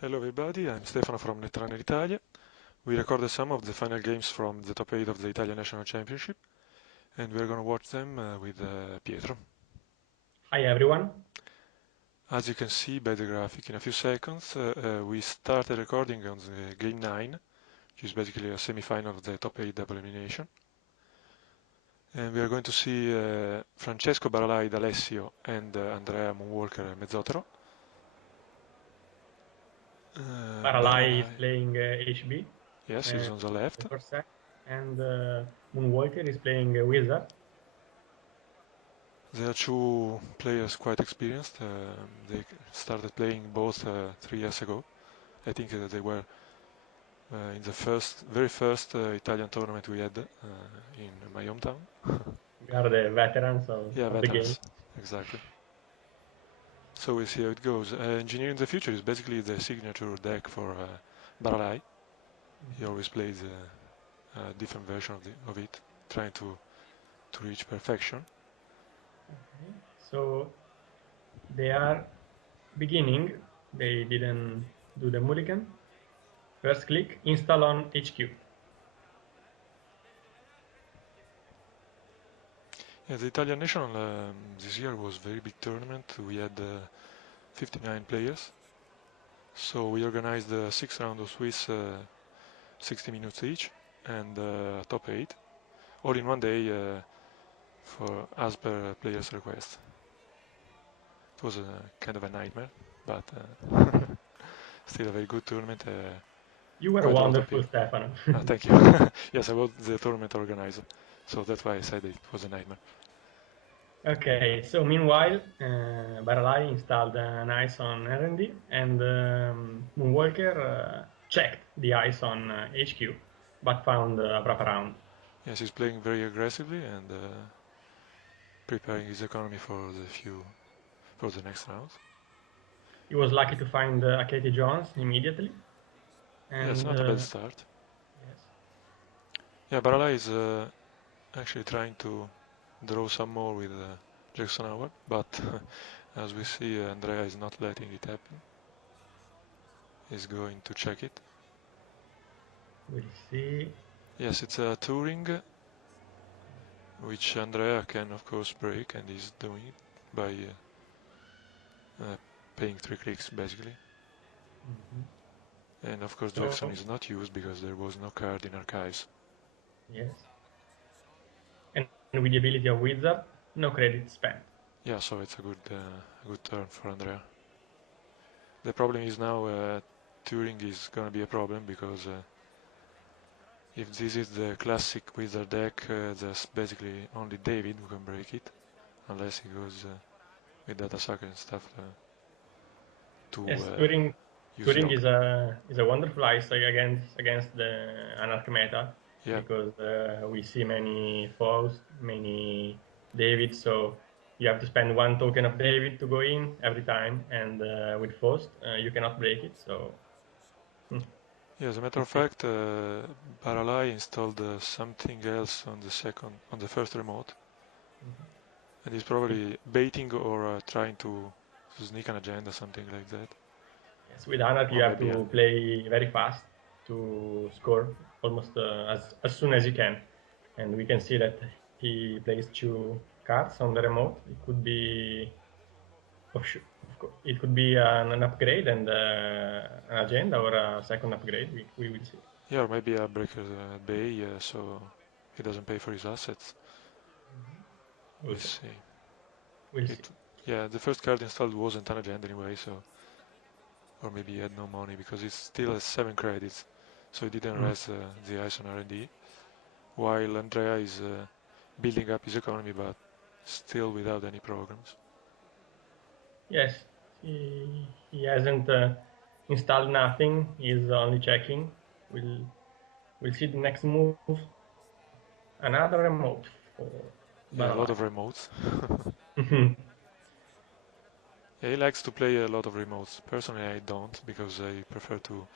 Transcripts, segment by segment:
Hello everybody, I'm Stefano from Netrunner Italia. We recorded some of the final games from the top 8 of the Italian National Championship and we're going to watch them with Pietro. Hi everyone. As you can see by the graphic, in a few seconds we started recording on the game 9, which is basically a semi-final of the top 8 double elimination. And we are going to see Francesco Baralai d'Alessio and Andrea Moonwalker Mezzotero. Baralai is Baralai, playing HB, yes, he's on the the left. first set, and Moonwalker is playing Whizzard. They are two players quite experienced. They started playing both 3 years ago. I think they were in the very first Italian tournament we had in my hometown. We are the veterans Yeah, of the game. veterans, exactly. So we'll see how it goes. Engineering the Future is basically the signature deck for Baralai. He Mhm. always plays a different version of it, trying to reach perfection. Okay. So they are beginning. They didn't do the mulligan. First click, install on HQ. Yeah, the Italian National this year was a very big tournament. We had 59 players. So we organized 6 rounds of Swiss, 60 minutes each, and top 8, all in one day for as per players' request. It was a kind of a nightmare, but still a very good tournament. You were Quite a lot of wonderful, people. Stefano. Thank you. Yes, I was the tournament organizer, so that's why I said it was a nightmare. Okay, so meanwhile, Baralai installed an ice on R&D and Moonwalker checked the ice on HQ, but found a wraparound. Yes, he's playing very aggressively and preparing his economy for the next round. He was lucky to find Katie Jones immediately, Yeah, it's and not a bad start. yes, Yeah, Barala is actually trying to draw some more with Jackson Howard, but as we see, Andrea is not letting it happen. He's going to check it. we'll see. Yes, it's a Turing, which Andrea can of course break, and he's doing it by paying 3 clicks basically. Mhm. And of course Jackson So is not used because there was no card in archives. yes, and with the ability of Whizzard, no credit spent. Yeah, so it's a good turn for Andrea. The problem is now Turing is gonna be a problem because if this is the classic Wizard deck, there's basically only David who can break it, unless he goes with data sucker and stuff to Yes, use Turing Yogg. is a wonderful ice against the Anarch meta Yeah, because we see many Faust, many David, so you have to spend one token of David to go in every time, and with Faust you cannot break it. So hmm, yeah. As a matter of it's a, fact, Baralai installed something else on the first remote, mhm. and he's probably baiting or trying to sneak an agenda, something like that. Yes, with Anarch you Or have maybe, to play very fast to score almost as soon as you can, and we can see that he plays 2 cards on the remote. It could be it could be an upgrade and an agenda or a second upgrade. We will see. yeah, or maybe a breaker bay, so he doesn't pay for his assets. We'll Also, see. we'll see. It, yeah, the first card installed wasn't an agenda anyway, so or maybe he had no money because it still has 7 credits, so he didn't Mm. raise the ice on R&D, while Andrea is building up his economy but still without any programs. Yes, he hasn't installed nothing. He's only checking. We'll we'll see the next move. Another remote for Yeah, a lot Baralai. of remotes. Yeah, he likes to play a lot of remotes. Personally, I don't because I prefer to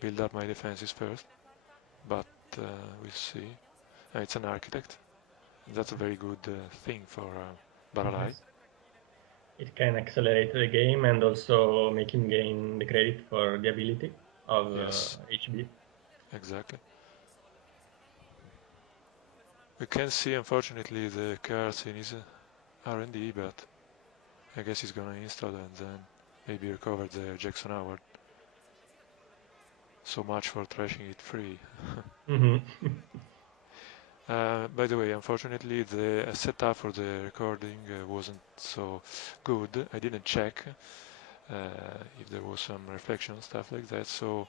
build up my defenses first, but we'll see. It's an architect. That's a very good thing for Baralai. Yes. it can accelerate the game and also make him gain the credit for the ability of Yes, HB. exactly. We can see, unfortunately, the cards in his R&D, but I guess he's gonna install and then maybe recover the Jackson Award. So much for trashing it free. By the way, unfortunately, the setup for the recording wasn't so good. I didn't check if there was some reflection, stuff like that. So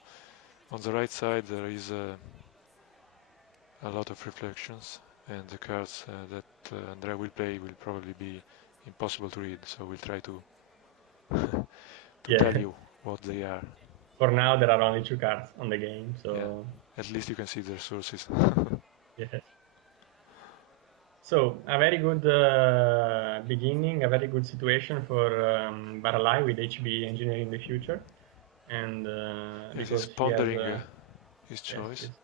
on the right side there is a lot of reflections, and the cards that Andrea will play will probably be impossible to read. So we'll try to to tell Yeah. you what they are. For now, there are only 2 cards on the game, Yeah, so at least you can see their sources. yes. So a very good beginning, a very good situation for Baralai with HB engineering in the future, and Yes, he's because he has, pondering his yes, choice. yes,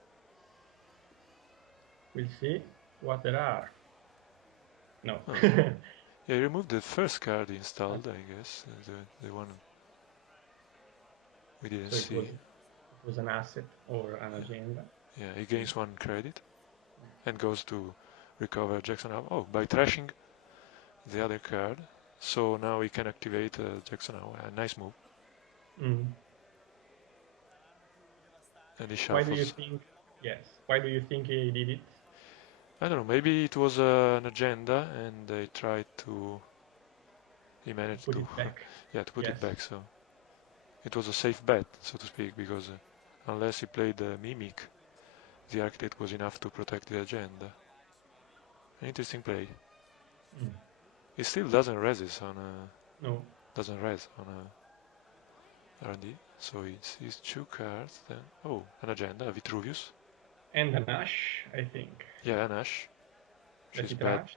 we'll see what there are. No. Oh. Yeah, he removed the first card installed, I guess, the one we didn't So see. it was an asset or an Yeah, agenda. yeah, he gains 1 credit and goes to recover Jackson Howe. Oh, by trashing the other card. So now he can activate Jackson Howe. A nice move. Mm. And he Why do you shuffles. think? Yes. Why do you think he did it? I don't know, maybe it was an agenda and they tried to. He managed Put to, it back. yeah, to put it Yes. back. So it was a safe bet, so to speak, because unless he played Mimic, the architect was enough to protect the agenda. An interesting play. Mm. He still doesn't resist on No. doesn't res on R&D. So he's 2 cards. Then an agenda, a Vitruvius. And an Ash, I think, Yeah, an Ash. that She's he bad. trashed.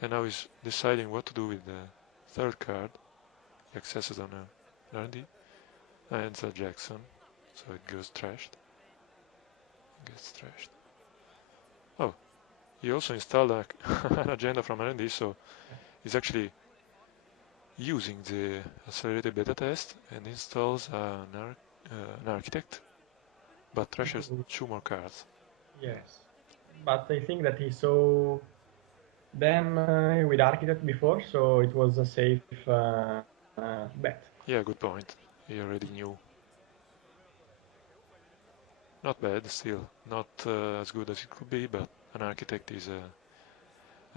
And now he's deciding what to do with the third card. He accesses on an R&D. And it's a Jackson. So it goes trashed. Gets trashed. Oh, he also installed an agenda from R&D, so he's actually using the accelerated beta test and installs an architect, but trashes 2 more cards. Yes. But I think that he saw them with Architect before, so it was a safe bet. Yeah, good point. He already knew. Not bad, still. Not as good as it could be, but an architect is a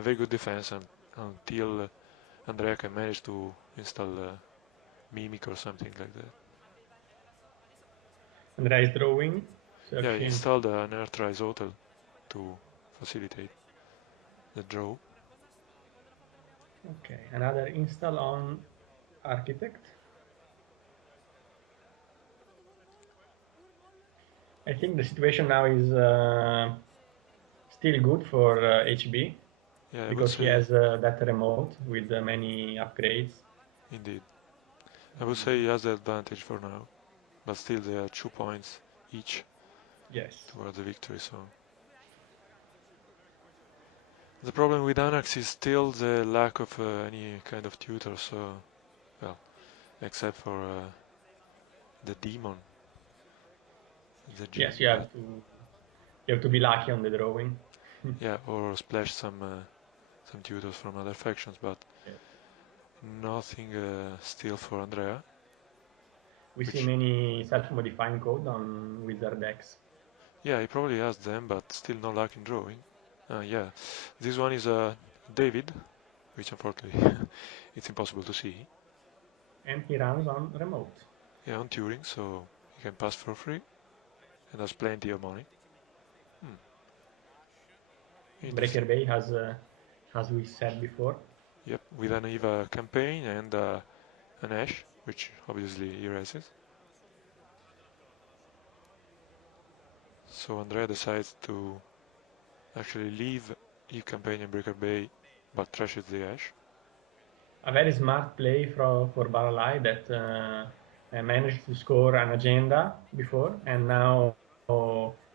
very good defense until Andrea can manage to install Mimic or something like that. Andrea is drawing, Yeah, he searching. installed an Earthrise Hotel to facilitate the draw. Okay, another install on Architect. I think the situation now is still good for HB Yeah, I would because he say has that remote with many upgrades. indeed. I would say he has the advantage for now, but still there are 2 points each Yes. toward the victory. So the problem with Anax is still the lack of any kind of tutor. So well, except for the demon, the Yes, genie, but you have to be lucky on the drawing. yeah, or splash some tutors from other factions, but Yes. nothing still for Andrea, We see which many self-modifying code on Wizard decks. yeah, he probably has them, but still no luck in drawing. Yeah, this one is David, which unfortunately it's impossible to see. And he runs on remote. Yeah, on Turing, so he can pass for free and has plenty of money. Hmm, Breaker interesting. Bay has, as we said before. Yep, with an EVA campaign and an Ash, which obviously erases. So Andrea decides to actually leave Eve campaign in Breaker Bay, but trashes the Ash. A very smart play for Baralai that managed to score an agenda before, and now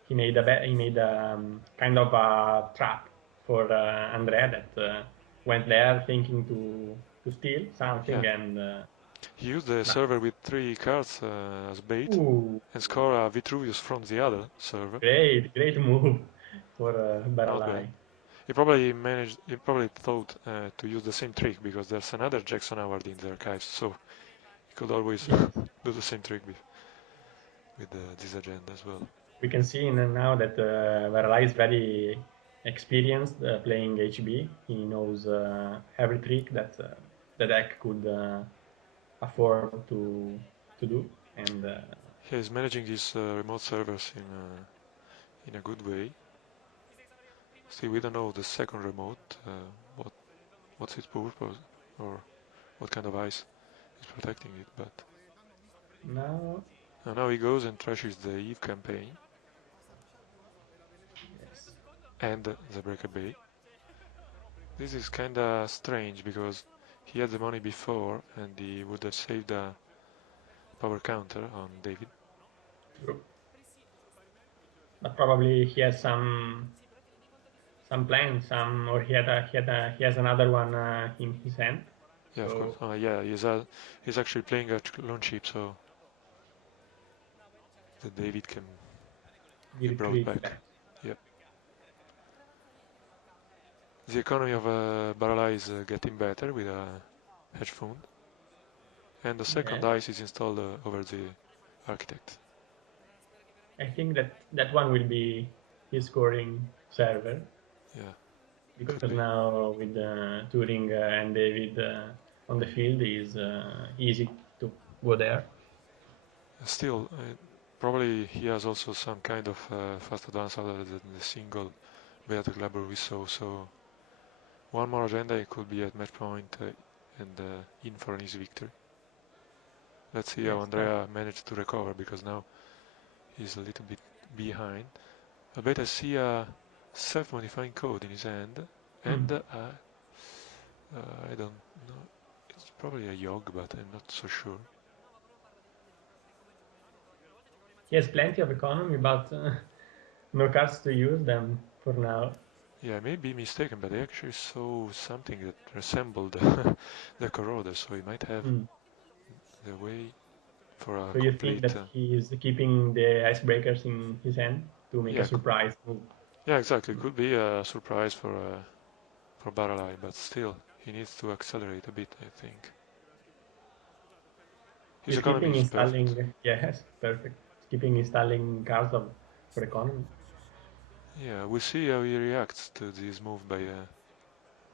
he made a kind of a trap for Andrea that went there thinking to steal something, Yeah. and He used the nah. server with 3 cards as bait Ooh, and score a Vitruvius from the other server. great move for Not bad. Baralai. He probably thought to use the same trick because there's another Jackson Howard in the archives, so he could always Yes, do the same trick with this agenda as well. we can see now that Baralai is very experienced playing HB. He knows every trick that the deck could afford to do, and He's managing his remote servers in a good way. Still, we don't know the second remote, what what's its purpose or what kind of ice is protecting it, but now, now he goes and trashes the Eve campaign yes, and the Breaker Bay. This is kinda strange because he had the money before and he would have saved a power counter on David. true. But probably he has some plans, some or he has another one in his hand. Yeah, of course. So Yeah, he's actually playing a clone chip, so the David can he be brought retreats back. back. Yep. The economy of Barala is getting better with a hedge fund, and the second Yeah, ice is installed over the architect. I think that that one will be his scoring server Yeah, could because be. now with Turing and David on the field is easy to go there. Still, probably he has also some kind of fast advance other than the single beta Glabber we saw, so one more agenda he could be at match point and in for an easy victory. Let's see how Yes, but Andrea managed to recover because now he's a little bit behind. I bet I see a self-modifying code in his hand, and I don't know. It's probably a Yogg, but I'm not so sure. he has plenty of economy, but no cards to use them for now. Yeah, I may be mistaken, but I actually saw something that resembled the Corroder, so he might have Mm. the way for a So you think complete. that he is keeping the icebreakers in his hand to make a Yeah, surprise move? yeah, exactly. Mm. Could be a surprise for Baralai, but still, he needs to accelerate a bit, I think. His He's economy keeping is perfect. installing. Yes, perfect. He's keeping installing cards of for economy. Yeah, we'll see how he reacts to this move by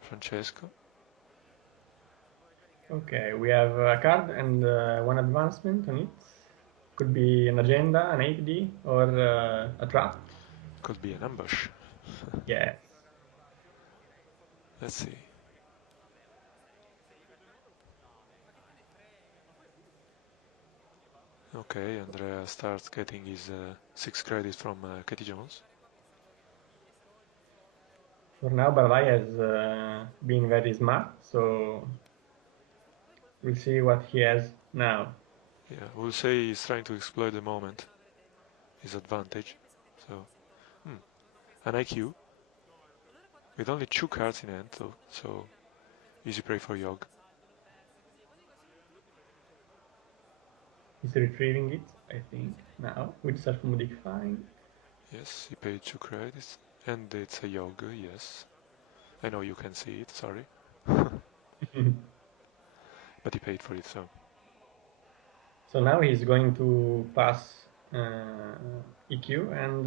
Francesco. Okay, we have a card and one advancement on it. Could be an agenda, an 8D, or a trap. Could be an ambush. Yes. Let's see. Okay, Andrea starts getting his 6 credits from Katie Jones. For now, Barlai has been very smart, so we'll see what he has now. Yeah, we'll say he's trying to exploit the moment, his advantage. So, hmm, an IQ with only 2 cards in hand, so easy prey for Yogg. He's retrieving it, I think, now with self-modifying. Yes, he paid 2 credits, and it's a Yogg, yes. I know you can see it, sorry. But he paid for it, so. So now he's going to pass EQ and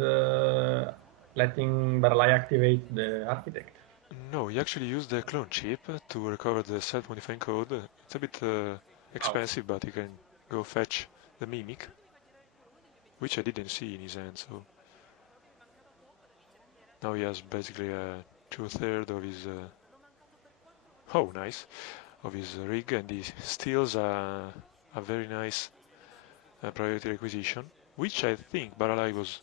letting Barlai activate the architect. No, he actually used the clone chip to recover the self-modifying code. It's a bit Wow. expensive, but he can go fetch the Mimic, which I didn't see in his hand, so now he has basically 2/3 of his, oh nice, of his rig, and he steals a very nice priority requisition, which I think Baralai was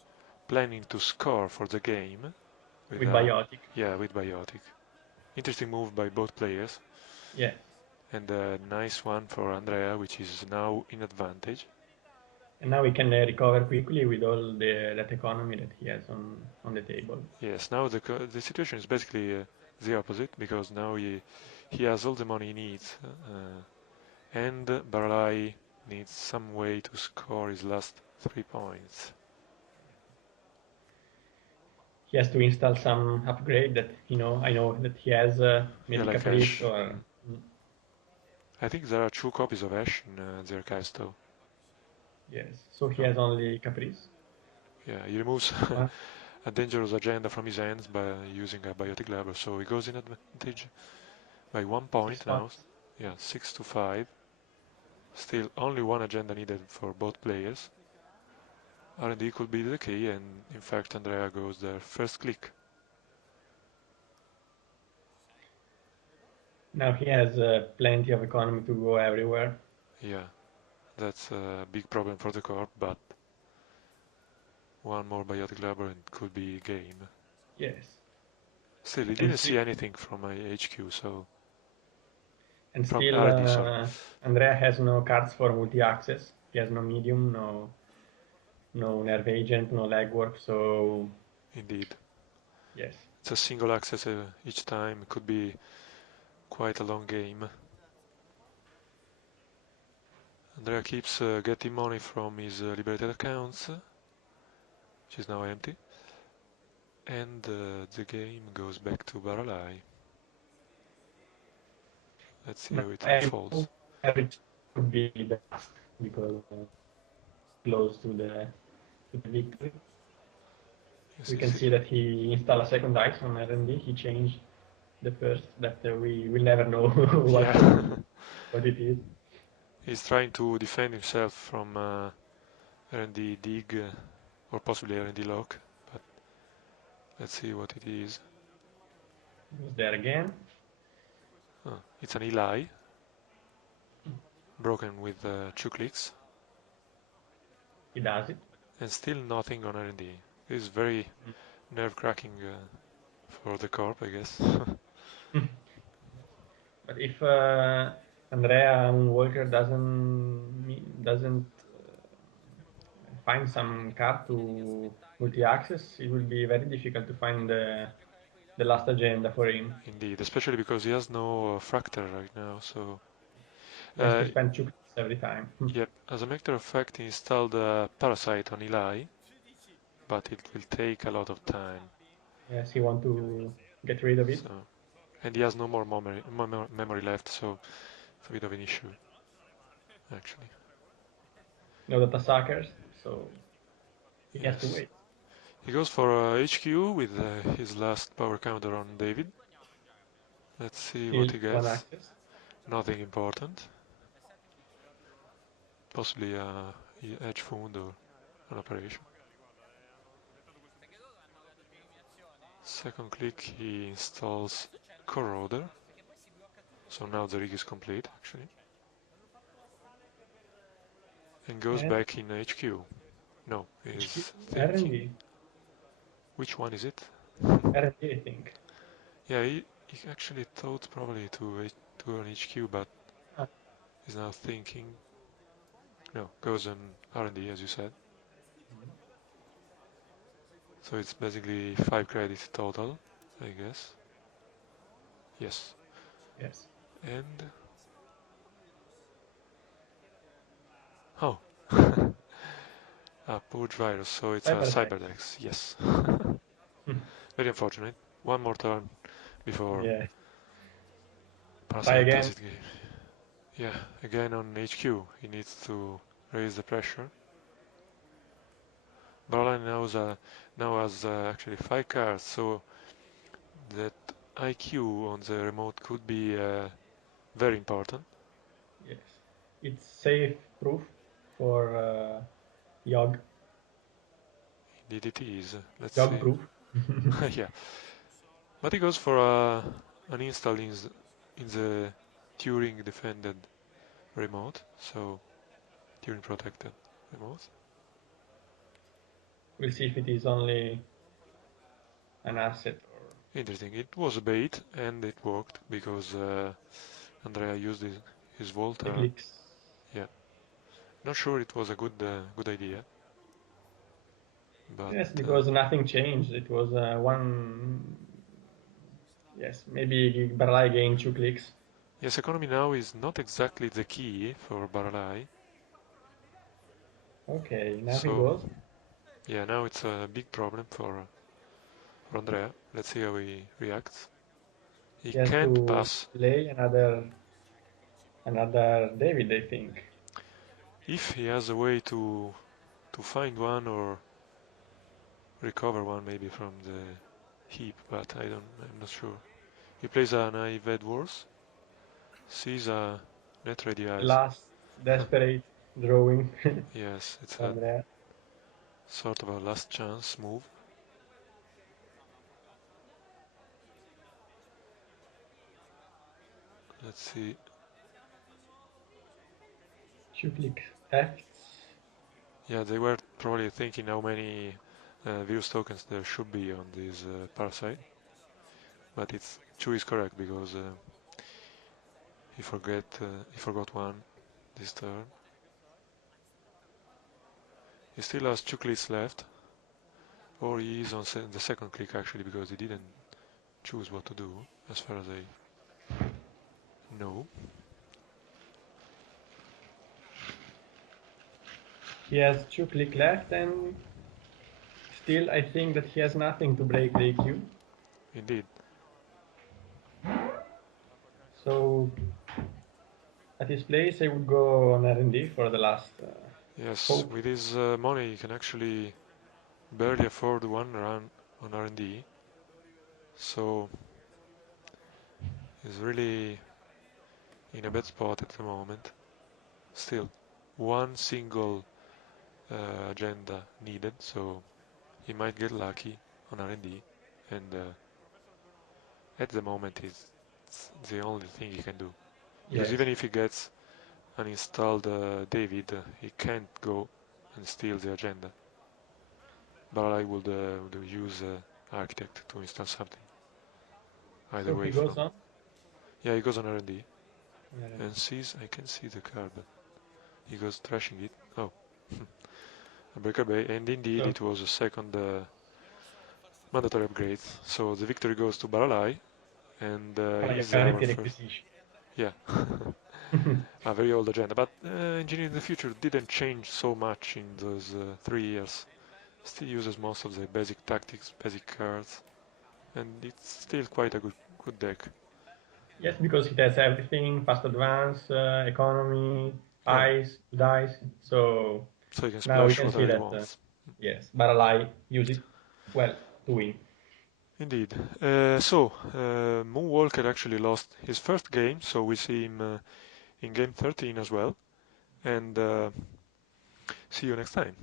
planning to score for the game with With Biotic. yeah, with Biotic. Interesting move by both players, Yes. and a nice one for Andrea, which is now in advantage. And now we can recover quickly with all that economy that he has on the table. Yes, now the situation is basically the opposite, because now he has all the money he needs, and Baralai needs some way to score his last 3 points. He has to install some upgrade that I know that he has, maybe Like Caprice Ash. or. I think there are 2 copies of Ash in their Kaisto. Yes, so he Oh, has only Caprice. yeah, he removes One. a dangerous agenda from his hands by using a biotic lever, so he goes in advantage by 1 6 point now. points. Yeah, 6-5. Still only one agenda needed for both players. R&D could be the key, and in fact Andrea goes there first click. Now he has plenty of economy to go everywhere. Yeah, that's a big problem for the corp, but one more biotic lever and it could be game. Yes. Still, he And didn't see anything from my HQ, so from still, R&D, sorry. Andrea has no cards for multi-access. He has no medium, no nerve agent, no legwork. So Indeed. yes, It's a single access each time. It could be quite a long game. Andrea keeps getting money from his liberated accounts, which is now empty. And the game goes back to Baralai. Let's see no, how it every unfolds. could be best because close to the victory. Yes, We can yes, see that he installed a second dice on R&D. He changed the first that we will never know yeah. what it is. He's trying to defend himself from R&D dig or possibly R&D lock, but let's see what it is. Goes there again. Oh, it's an Eli, broken with 2 clicks, He does it. and still nothing on R&D. This is very nerve-cracking for the corp, I guess. But if Andrea Walker doesn't find some card to multi-access, it will be very difficult to find the last agenda for him. Indeed, especially because he has no fractal right now, so... He has to spend 2 clicks every time. Yep, as a matter of fact, he installed a Parasite on Eli, but it will take a lot of time. Yes, he want to get rid of it. So, and he has no more memory left, so it's a bit of an issue, actually. No data suckers, so he has to Yes. wait. He goes for HQ with his last power counter on David. Let's see what Still he one gets. access. Nothing important. Possibly a edge fund or an operation. Second click, he installs Corroder. So now the rig is complete, actually. And goes And back in HQ. No, HQ, he's thinking. R&D. Which one is it? R&D, I think. Yeah, he actually thought probably to go on HQ, but Ah, he's now thinking. No, goes on R&D, as you said. So it's basically 5 credits total, I guess. Yes. yes. And... Oh! A purge virus, so it's a Cyberdex. Cyberdex, yes. Very unfortunate. One more turn before Yeah. Try Parasite does again. it game. Yeah, again on HQ, he needs to raise the pressure. Barline now has actually 5 cards, so that IQ on the remote could be very important. Yes. It's safe proof for Yog. Indeed it is. Let's Yog see. proof. Yeah, but he goes for an install in the Turing defended remote, so Turing protected remote. We'll see if it is only an asset or Interesting. It was a bait and it worked because Andrea used his the Volta. clicks. Yeah, not sure it was a good idea, but Yes, because nothing changed. It was one Yes, maybe Barlai gained 2 clicks. Yes, economy now is not exactly the key for Baralai. Okay, nothing So, goes. yeah, now it's a big problem for Andrea. Let's see how he reacts. He He has can't to pass. play another David, I think. If he has a way to find one or recover one maybe from the heap, but I'm not sure. He plays a naive Edwards, sees a net ready eyes. Last desperate drawing Yes, it's for a Andrea. sort of a last chance move. Let's see. 2 clicks Fs. Yeah, they were probably thinking how many virus tokens there should be on this parasite, but it's two is correct because he forgot one this turn. He still has 2 clicks left, or he is on the second click actually because he didn't choose what to do, as far as I know. He has 2 clicks left, and still I think that he has nothing to break the EQ. Indeed. So at his place, I would go on R&D for the last Yes, hope. with his money, he can actually barely afford one run on R&D, so he's really in a bad spot at the moment. Still, one single agenda needed, so he might get lucky on R&D, and at the moment it's the only thing he can do. Because Yes. even if he gets an installed David, he can't go and steal the agenda. But I would use Architect to install something. Either So way he goes from... on Yeah, he goes on R&D R&D. and sees... I can see the card, but he goes trashing it. Oh, a breaker bay, and indeed So it was a second mandatory upgrade. So the victory goes to Baralai, and he's our parity first... requisition. Yeah, a very old agenda. But Engineering the Future didn't change so much in those 3 years. Still uses most of the basic tactics, basic cards, and it's still quite a good deck. Yes, because it has everything: fast advance, economy, Yeah, ice, dice. So so you can now we splash can see whatever you that want. yes, Baralai use it well to win. Indeed. Moonwalker actually lost his first game, so we see him in game 13 as well. And see you next time.